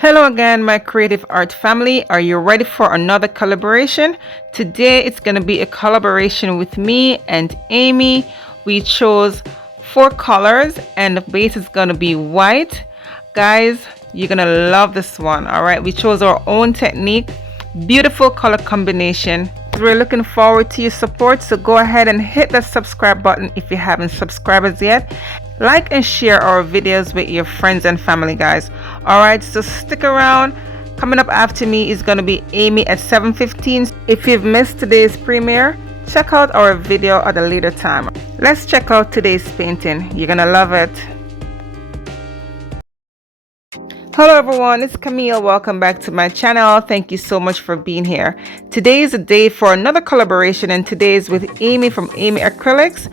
Hello again, my creative art family. Are you ready for another collaboration? Today it's going to be a collaboration with me and Amy. We chose 4 colors and the base is going to be white. Guys, you're going to love this one. All right, we chose our own technique. Beautiful color combination. We're looking forward to your support, so go ahead and hit that subscribe button if you haven't subscribed as yet. Like and share our videos with your friends and family, guys. All right, so stick around. Coming up after me is going to be Amy at 7:15. If you've missed today's premiere, check out our video at a later time. Let's check out today's painting. You're gonna love it. Hello everyone, it's Camille. Welcome back to my channel. Thank you so much for being here. Today is a day for another collaboration, and today is with Amy from Amy Acrylics.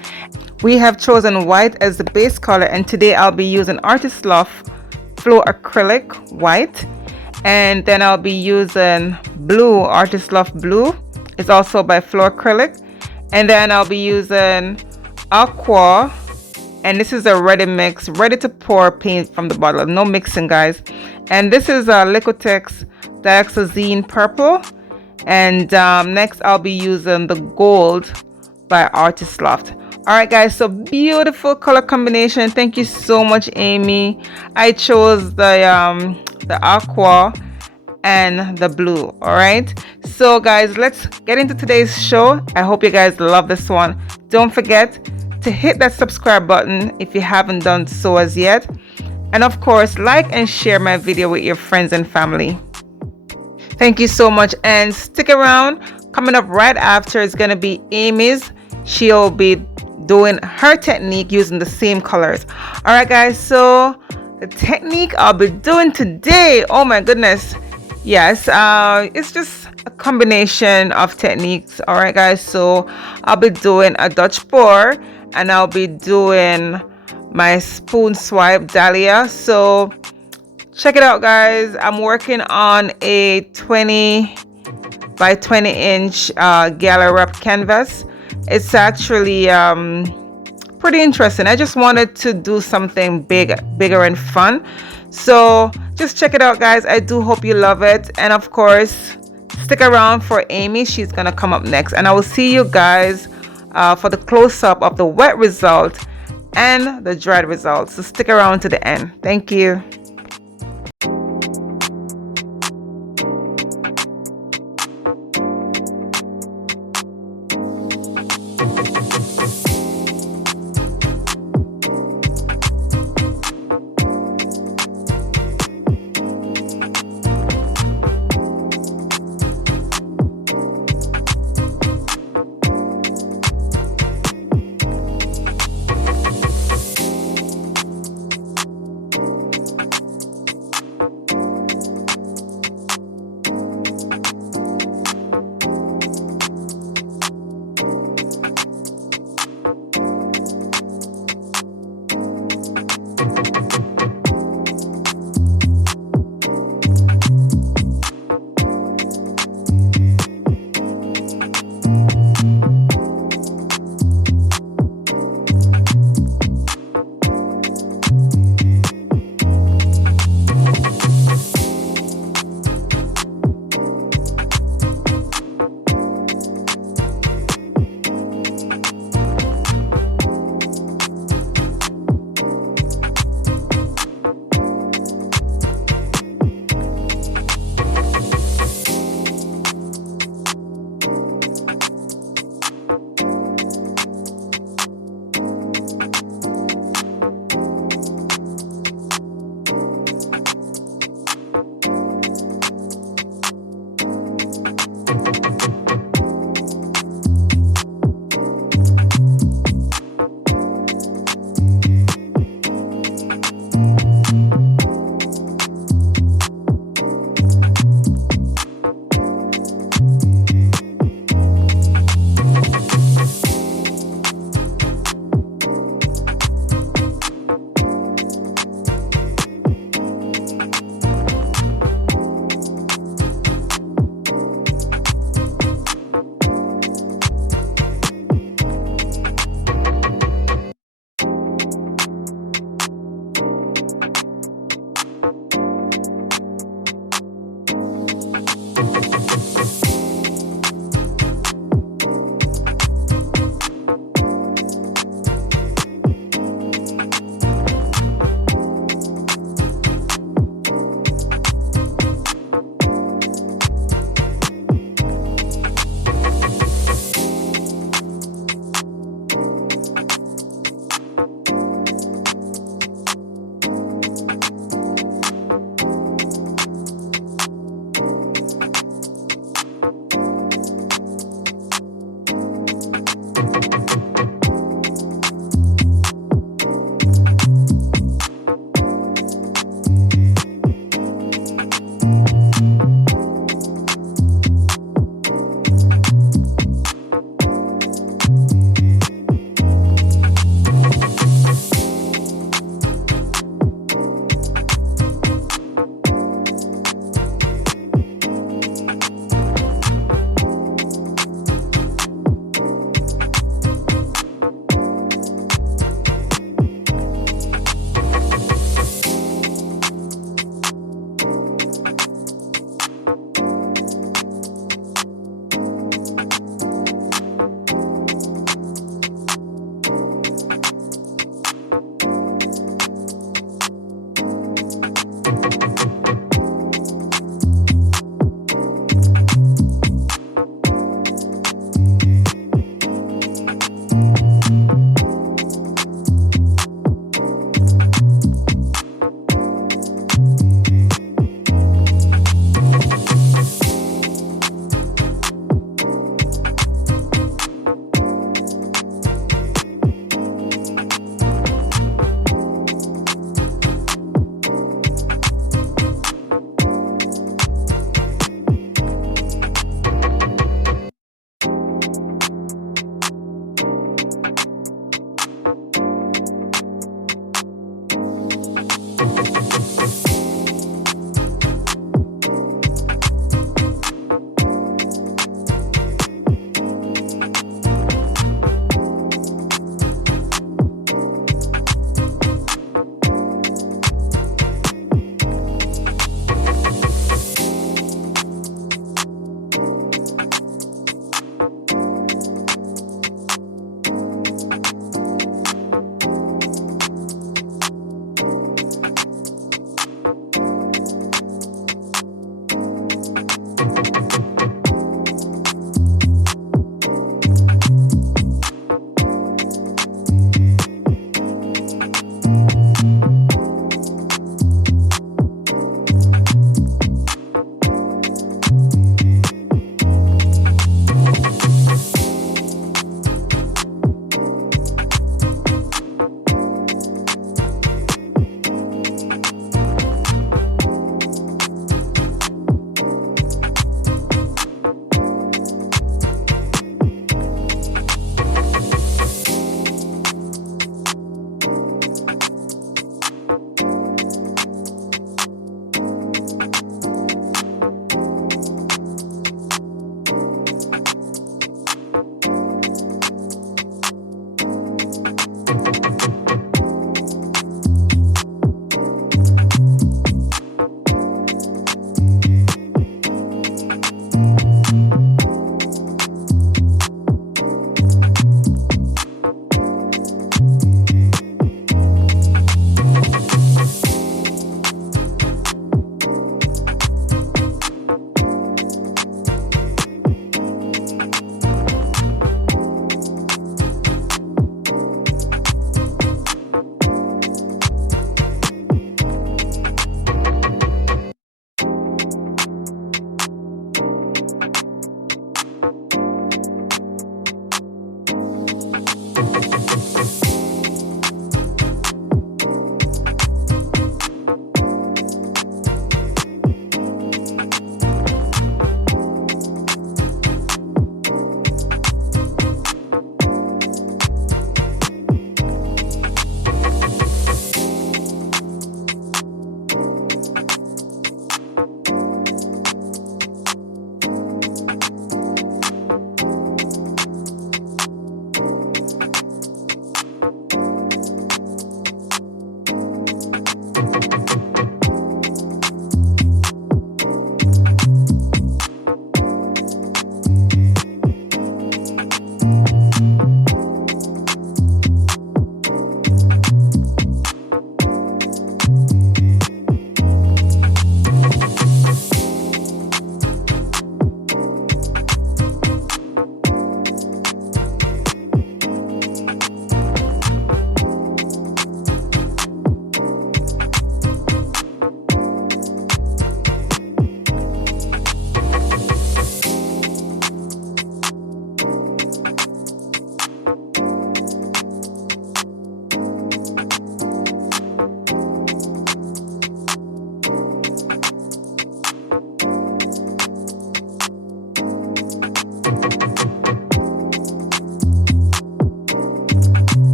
We have chosen white as the base color, and today I'll be using Artist Loft Flow Acrylic White, and then I'll be using blue, Artist Loft Blue. It's also by Flow Acrylic, and then I'll be using Aqua, and this is a ready mix, ready to pour paint from the bottle, no mixing, guys. And this is a Liquitex Dioxazine Purple, and next I'll be using the Gold by Artist Loft. Alright guys, so beautiful color combination. Thank you so much, Amy. I chose the aqua and the blue. Alright, so guys, let's get into today's show. I hope you guys love this one. Don't forget to hit that subscribe button if you haven't done so as yet, and of course like and share my video with your friends and family. Thank you so much, and stick around. Coming up right after is going to be Amy's. She'll be doing her technique using the same colors. All right guys, so the technique I'll be doing today, oh my goodness, yes, it's just a combination of techniques. All right guys, so I'll be doing a Dutch pour, and I'll be doing my spoon swipe dahlia. So check it out guys. I'm working on a 20 by 20 inch gala wrap canvas. It's actually pretty interesting. I just wanted to do something bigger and fun, so just check it out guys. I do hope you love it, and of course stick around for Amy. She's gonna come up next, and I will see you guys for the close-up of the wet result and the dried result. So stick around to the end. Thank you.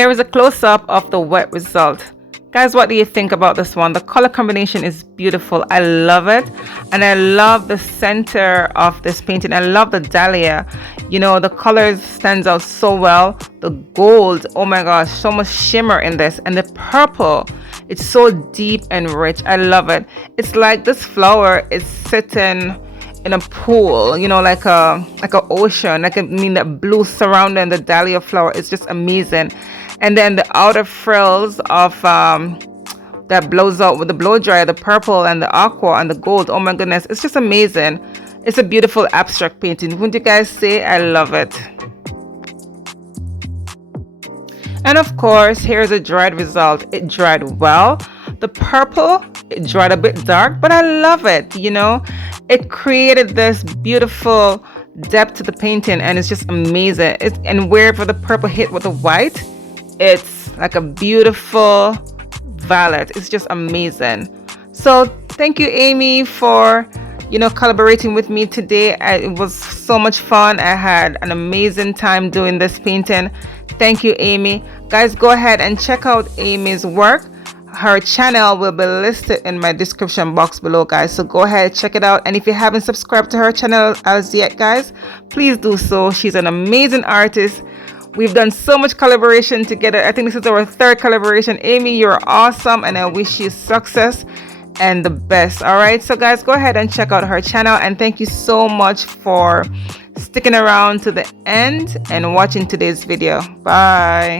here is a close-up of the wet result. Guys, what do you think about this one? The color combination is beautiful. I love it. And I love the center of this painting. I love the dahlia. You know, the colors stands out so well. The gold, oh my gosh, so much shimmer in this. And the purple, it's so deep and rich. I love it. It's like this flower is sitting in a pool, you know, like a ocean. Like, I mean, that blue surrounding the dahlia flower is just amazing. And then the outer frills of that blows out with the blow dryer, the purple and the aqua and the gold. Oh my goodness, it's just amazing. It's a beautiful abstract painting. Wouldn't you guys say? I love it. And of course, here's a dried result. It dried well. The purple, it dried a bit dark, but I love it. You know, it created this beautiful depth to the painting, and it's just amazing. And wherever the purple hit with the white, it's like a beautiful violet. It's just amazing. So thank you, Amy, for, you know, collaborating with me today. It was so much fun. I had an amazing time doing this painting. Thank you, Amy. Guys, go ahead and check out Amy's work. Her channel will be listed in my description box below, guys, so go ahead, check it out. And if you haven't subscribed to her channel as yet, guys, please do so. She's an amazing artist. We've done so much collaboration together. I think this is our third collaboration. Amy, you're awesome, and I wish you success and the best. All right, so guys, go ahead and check out her channel, and thank you so much for sticking around to the end and watching today's video. Bye.